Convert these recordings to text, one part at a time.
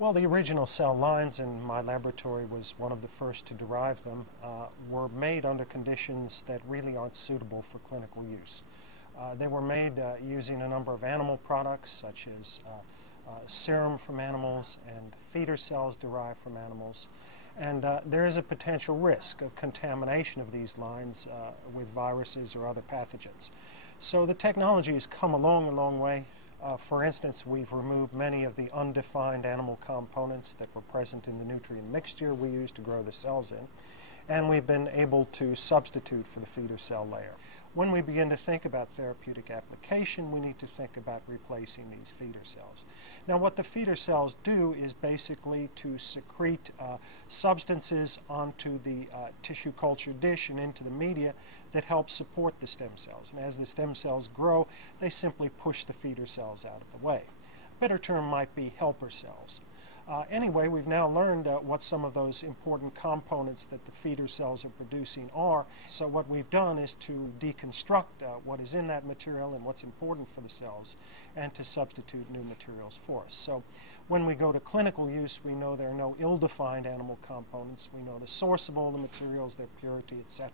Well, the original cell lines in my laboratory was one of the first to derive them, were made under conditions that really aren't suitable for clinical use. They were made using a number of animal products such as serum from animals and feeder cells derived from animals. And there is a potential risk of contamination of these lines with viruses or other pathogens. So the technology has come along a long way. For instance, we've removed many of the undefined animal components that were present in the nutrient mixture we used to grow the cells in, and we've been able to substitute for the feeder cell layer. When we begin to think about therapeutic application, we need to think about replacing these feeder cells. Now, what the feeder cells do is basically to secrete substances onto the tissue culture dish and into the media that help support the stem cells. And as the stem cells grow, they simply push the feeder cells out of the way. A better term might be helper cells. Anyway, we've now learned what some of those important components that the feeder cells are producing are. So what we've done is to deconstruct what is in that material and what's important for the cells, and to substitute new materials for us. So when we go to clinical use, we know there are no ill-defined animal components. We know the source of all the materials, their purity, etc.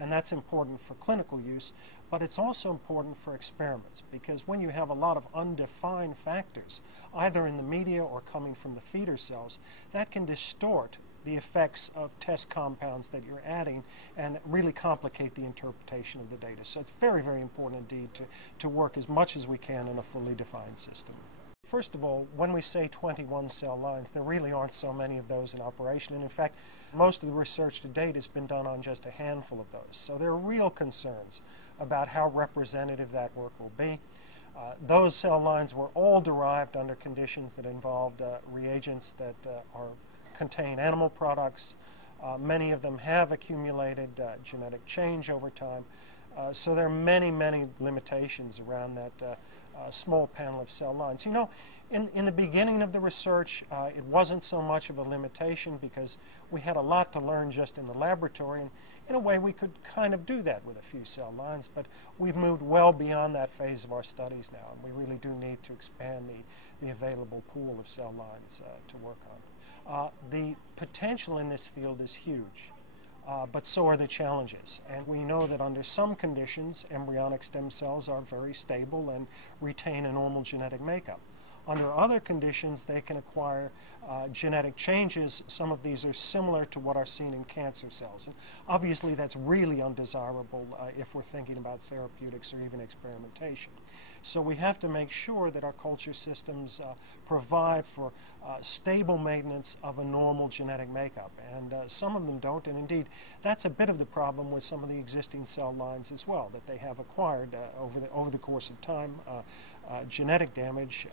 And that's important for clinical use, but it's also important for experiments, because when you have a lot of undefined factors, either in the media or coming from the feeder cells, that can distort the effects of test compounds that you're adding and really complicate the interpretation of the data. So it's very, very important indeed to work as much as we can in a fully defined system. First of all, when we say 21 cell lines, there really aren't so many of those in operation. And in fact, most of the research to date has been done on just a handful of those. So there are real concerns about how representative that work will be. Those cell lines were all derived under conditions that involved reagents that contain animal products. Many of them have accumulated genetic change over time. So there are many, many limitations around that small panel of cell lines. You know, in the beginning of the research, it wasn't so much of a limitation because we had a lot to learn just in the laboratory, and in a way we could kind of do that with a few cell lines, but we've moved well beyond that phase of our studies now, and we really do need to expand the available pool of cell lines to work on. The potential in this field is huge. But so are the challenges. And we know that under some conditions, embryonic stem cells are very stable and retain a normal genetic makeup. Under other conditions, they can acquire genetic changes. Some of these are similar to what are seen in cancer cells. And obviously, that's really undesirable if we're thinking about therapeutics or even experimentation. So we have to make sure that our culture systems provide for stable maintenance of a normal genetic makeup. And some of them don't. And indeed, that's a bit of the problem with some of the existing cell lines as well, that they have acquired over the course of time genetic damage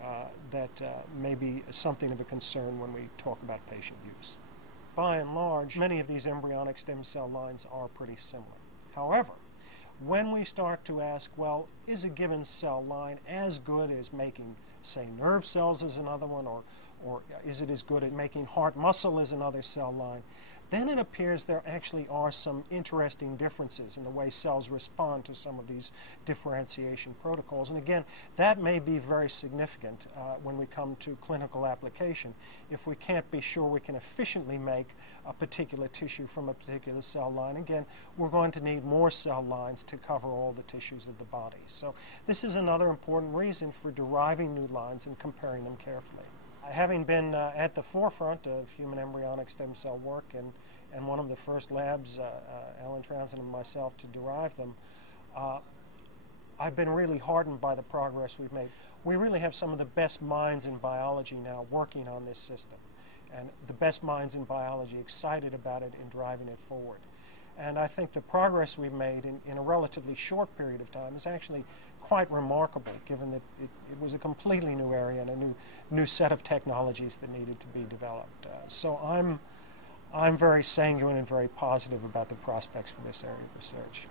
that may be something of a concern when we talk about patient use. By and large, many of these embryonic stem cell lines are pretty similar. However, when we start to ask, well, is a given cell line as good as making, say, nerve cells as another one, or is it as good at making heart muscle as another cell line, then it appears there actually are some interesting differences in the way cells respond to some of these differentiation protocols. And again, that may be very significant when we come to clinical application. If we can't be sure we can efficiently make a particular tissue from a particular cell line, again, we're going to need more cell lines to cover all the tissues of the body. So this is another important reason for deriving new lines and comparing them carefully. Having been at the forefront of human embryonic stem cell work and one of the first labs, Alan Trounsend and myself, to derive them, I've been really heartened by the progress we've made. We really have some of the best minds in biology now working on this system, and the best minds in biology excited about it and driving it forward. And I think the progress we've made in a relatively short period of time is actually quite remarkable, given that it was a completely new area and a new set of technologies that needed to be developed. So I'm very sanguine and very positive about the prospects for this area of research.